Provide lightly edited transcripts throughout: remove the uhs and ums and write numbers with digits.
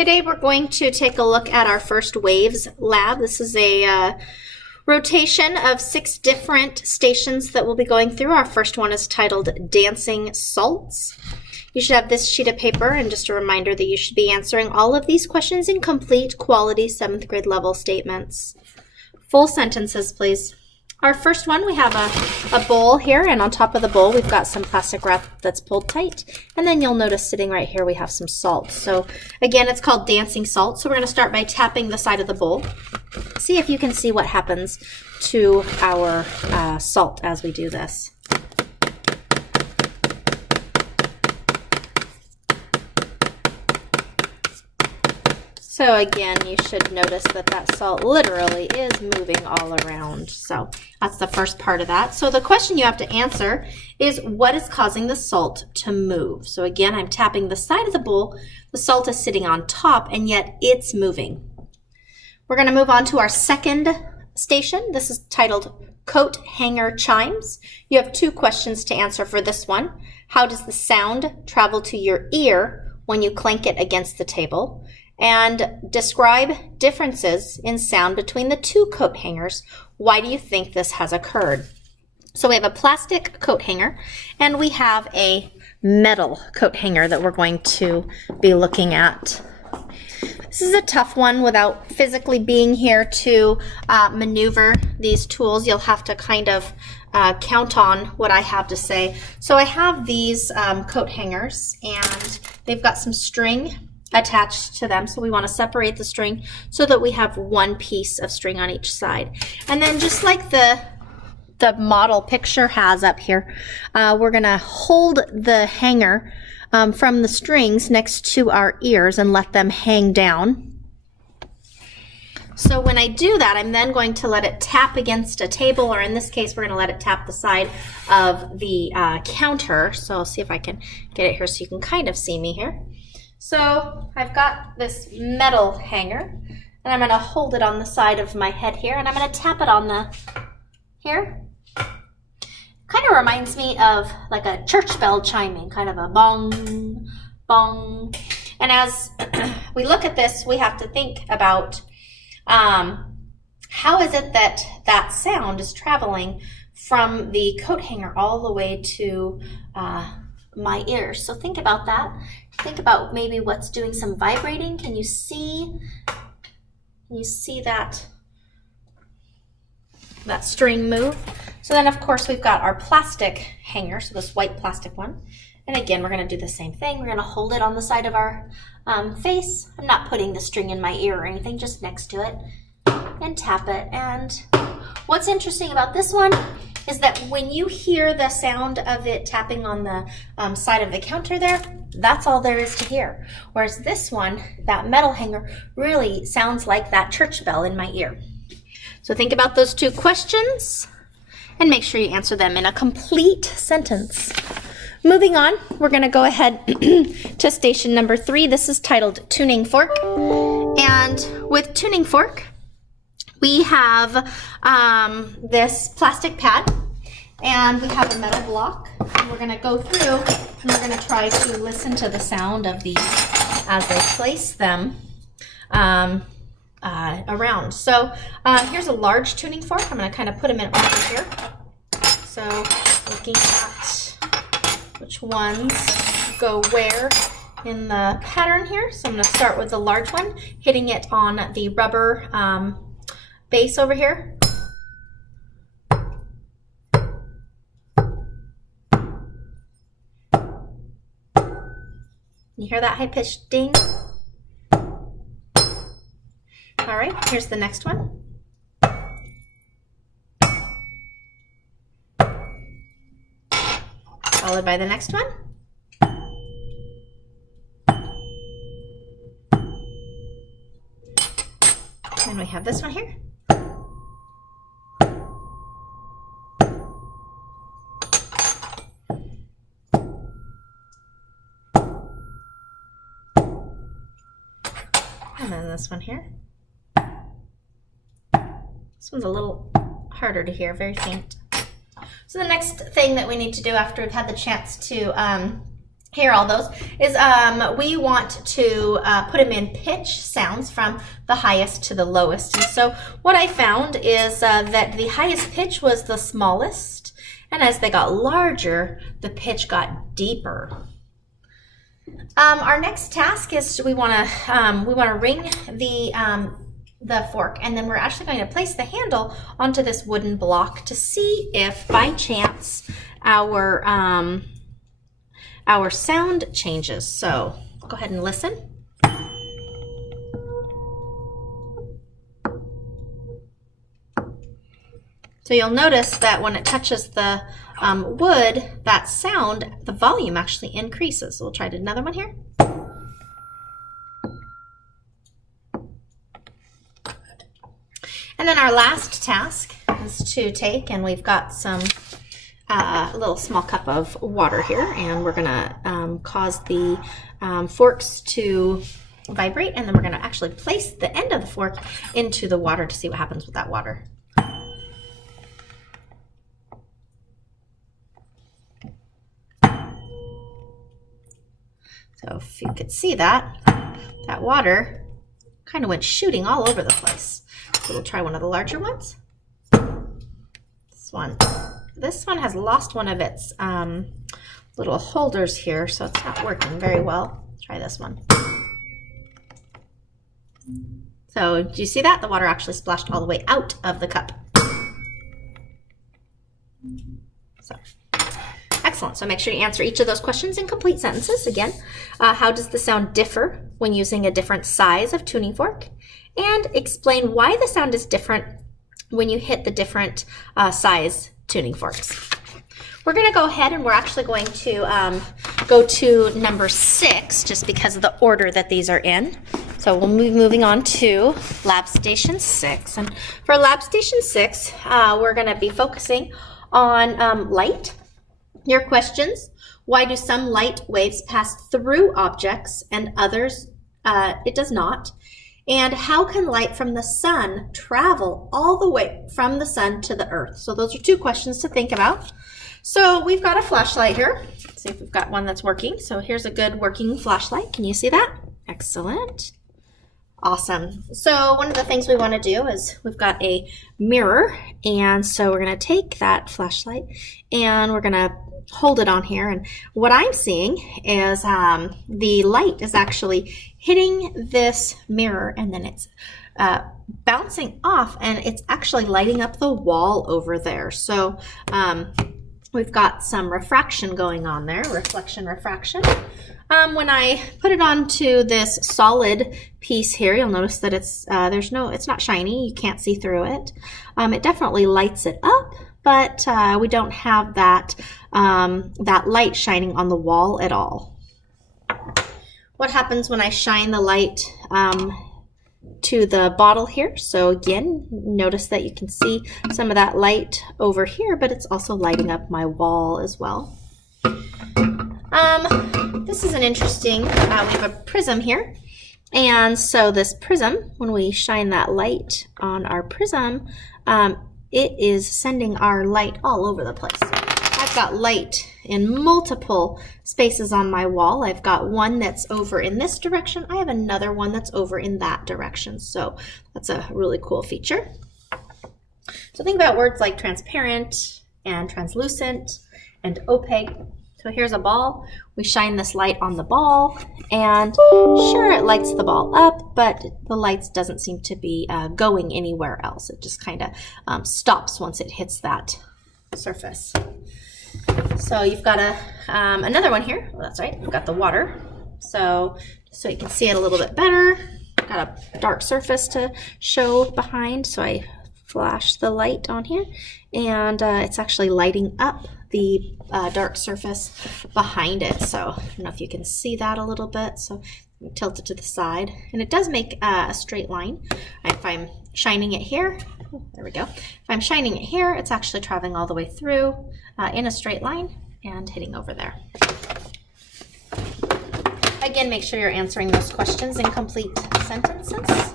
Today we're going to take a look at our first waves lab. This is a rotation of 6 different stations that we'll be going through. Our first one is titled Dancing Salts. You should have this sheet of paper, and just a reminder that you should be answering all of these questions in complete quality 7th grade level statements. Full sentences, please. Our first one, we have a bowl here, and on top of the bowl we've got some plastic wrap that's pulled tight, and then you'll notice sitting right here we have some salt. So again, it's called dancing salt. So we're going to start by tapping the side of the bowl. See if you can see what happens to our salt as we do this. So again, you should notice that that salt literally is moving all around. So that's the first part of that. So the question you have to answer is, what is causing the salt to move? So again, I'm tapping the side of the bowl. The salt is sitting on top, and yet it's moving. We're going to move on to our second station. This is titled Coat Hanger Chimes. You have 2 questions to answer for this one. How does the sound travel to your ear when you clank it against the table? And describe differences in sound between the 2 coat hangers. Why do you think this has occurred? So we have a plastic coat hanger, and we have a metal coat hanger that we're going to be looking at. This is a tough one without physically being here to maneuver these tools. You'll have to kind of count on what I have to say. So I have these coat hangers, and they've got some string attached to them, so we want to separate the string so that we have one piece of string on each side. And then just like the model picture has up here, we're going to hold the hanger from the strings next to our ears and let them hang down. So when I do that, I'm then going to let it tap against a table, or in this case we're going to let it tap the side of the counter. So I'll see if I can get it here so you can kind of see me here. So I've got this metal hanger, and I'm going to hold it on the side of my head here, and I'm going to tap it on the here. Kind of reminds me of like a church bell chiming, kind of a bong, bong. And as we look at this, we have to think about how is it that that sound is traveling from the coat hanger all the way to my ears. So think about that. Think about maybe what's doing some vibrating. Can you see that string move? So then of course we've got our plastic hanger, so this white plastic one. And again, we're going to do the same thing. We're going to hold it on the side of our face. I'm not putting the string in my ear or anything, just next to it, and tap it. And what's interesting about this one is that when you hear the sound of it tapping on the side of the counter there, that's all there is to hear. Whereas this one, that metal hanger, really sounds like that church bell in my ear. So think about those 2 questions and make sure you answer them in a complete sentence. Moving on, we're going to go ahead to station number 3. This is titled Tuning Fork. And with Tuning Fork, we have this plastic pad, and we have a metal block, and we're going to go through and we're going to try to listen to the sound of these as they place them around. So here's a large tuning fork. I'm going to kind of put them in order here. So looking at which ones go where in the pattern here. So I'm going to start with the large one, hitting it on the rubber base over here. You hear that high-pitched ding? All right, here's the next one. Followed by the next one. And we have this one here. And then this one here. This one's a little harder to hear, very faint. So the next thing that we need to do after we've had the chance to hear all those, is we want to put them in pitch sounds from the highest to the lowest. And so what I found is that the highest pitch was the smallest, and as they got larger, the pitch got deeper. Our next task is we want to ring the fork, and then we're actually going to place the handle onto this wooden block to see if by chance our sound changes. So go ahead and listen. So you'll notice that when it touches the wood, that sound, the volume actually increases. So we'll try another one here. And then our last task is to take, and we've got some a little small cup of water here, and we're gonna cause the forks to vibrate, and then we're gonna actually place the end of the fork into the water to see what happens with that water. So if you could see that water kind of went shooting all over the place. So we'll try one of the larger ones. This one has lost one of its little holders here, so it's not working very well. Try this one. So do you see that? The water actually splashed all the way out of the cup. So excellent. So make sure you answer each of those questions in complete sentences. Again, how does the sound differ when using a different size of tuning fork? And explain why the sound is different when you hit the different size tuning forks. We're going to go ahead and we're actually going to go to number 6 just because of the order that these are in. So we'll be moving on to Lab Station 6. And for Lab Station 6, we're going to be focusing on light. Your questions: why do some light waves pass through objects and others it does not? And how can light from the sun travel all the way from the sun to the earth? So those are 2 questions to think about. So we've got a flashlight here. Let's see if we've got one that's working. So here's a good working flashlight. Can you see that? Excellent. Awesome. So one of the things we want to do is we've got a mirror, and so we're going to take that flashlight and we're going to hold it on here, and what I'm seeing is the light is actually hitting this mirror, and then it's bouncing off, and it's actually lighting up the wall over there. So we've got some refraction going on there, reflection, refraction. When I put it onto this solid piece here, you'll notice that it's not shiny. You can't see through it. It definitely lights it up, but we don't have that light shining on the wall at all. What happens when I shine the light to the bottle here? So again, notice that you can see some of that light over here, but it's also lighting up my wall as well. This is an interesting, we have a prism here. And so this prism, when we shine that light on our prism, it is sending our light all over the place. I've got light in multiple spaces on my wall. I've got one that's over in this direction. I have another one that's over in that direction. So that's a really cool feature. So think about words like transparent and translucent and opaque. So here's a ball. We shine this light on the ball, and sure, it lights the ball up, but the lights doesn't seem to be going anywhere else. It just kind of stops once it hits that surface. So you've got another one here. Well, that's right. We've got the water. So you can see it a little bit better. Got a dark surface to show behind. So I flash the light on here, and it's actually lighting up the dark surface behind it. So I don't know if you can see that a little bit. So tilt it to the side, and it does make a straight line. If I'm shining it here, there we go. If I'm shining it here, it's actually traveling all the way through in a straight line and hitting over there. Again, make sure you're answering those questions in complete sentences.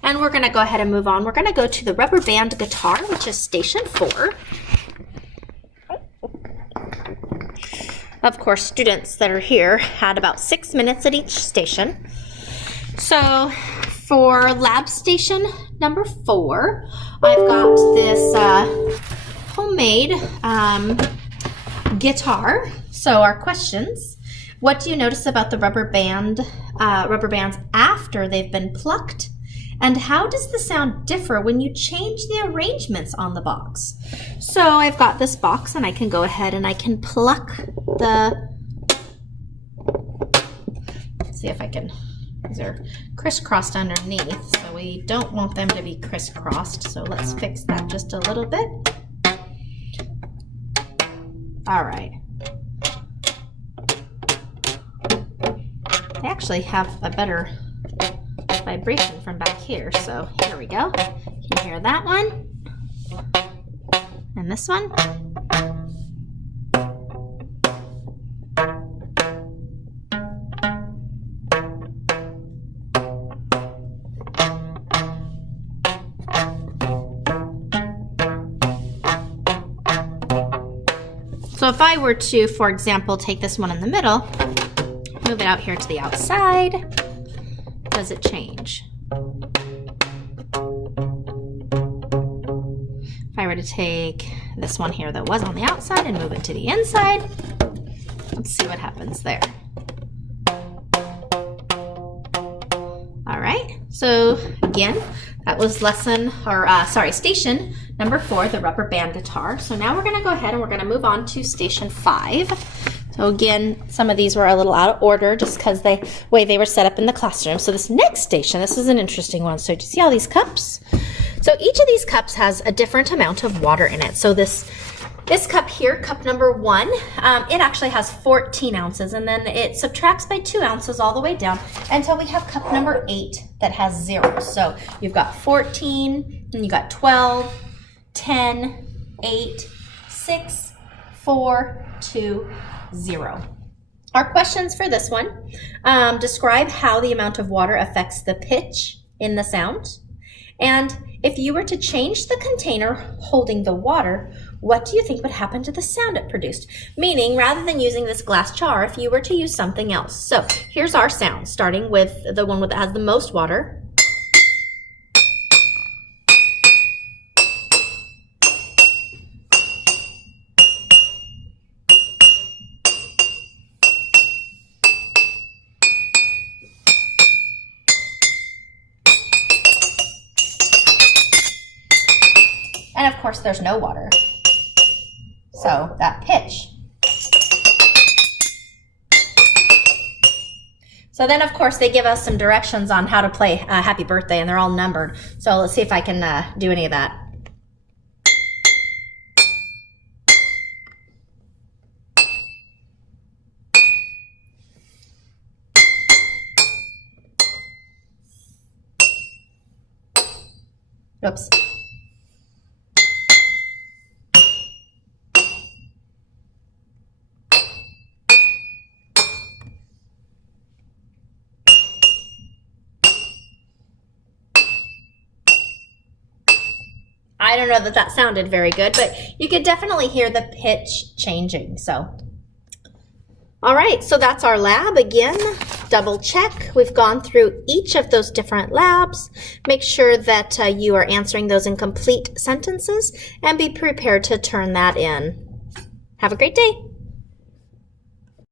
And we're going to go ahead and move on. We're going to go to the rubber band guitar, which is station 4. of course, students that are here had about 6 minutes at each station. So for lab station number 4, I've got this homemade guitar. So our questions: what do you notice about the rubber bands after they've been plucked? And how does the sound differ when you change the arrangements on the box? So I've got this box and I can go ahead and I can pluck the, let's see if I can, these are crisscrossed underneath, so we don't want them to be crisscrossed. So let's fix that just a little bit. All right. They actually have a better vibration from back here, so here we go. You can hear that one and this one. So if I were to, for example, take this one in the middle, move it out here to the outside, does it change? If I were to take this one here that was on the outside and move it to the inside, let's see what happens there. All right, so again, that was station number 4, the rubber band guitar. So now we're gonna go ahead and we're gonna move on to station 5. So again, some of these were a little out of order just because the way they were set up in the classroom. So this next station, this is an interesting one. So do you see all these cups? So each of these cups has a different amount of water in it. So this cup here, cup number 1, it actually has 14 ounces, and then it subtracts by 2 ounces all the way down until we have cup number 8 that has 0. So you've got 14, and you got 12, 10, 8, 6, 4, 2, 0. Our questions for this one: describe how the amount of water affects the pitch in the sound. And if you were to change the container holding the water, what do you think would happen to the sound it produced? Meaning, rather than using this glass jar, if you were to use something else. So here's our sound, starting with the one that has the most water. And of course, there's no water. So that pitch. So then, of course, they give us some directions on how to play Happy Birthday, and they're all numbered. So let's see if I can do any of that. Oops. I don't know that that sounded very good, but you could definitely hear the pitch changing. So, all right, so that's our lab. Again, double check. We've gone through each of those different labs. Make sure that you are answering those in complete sentences and be prepared to turn that in. Have a great day.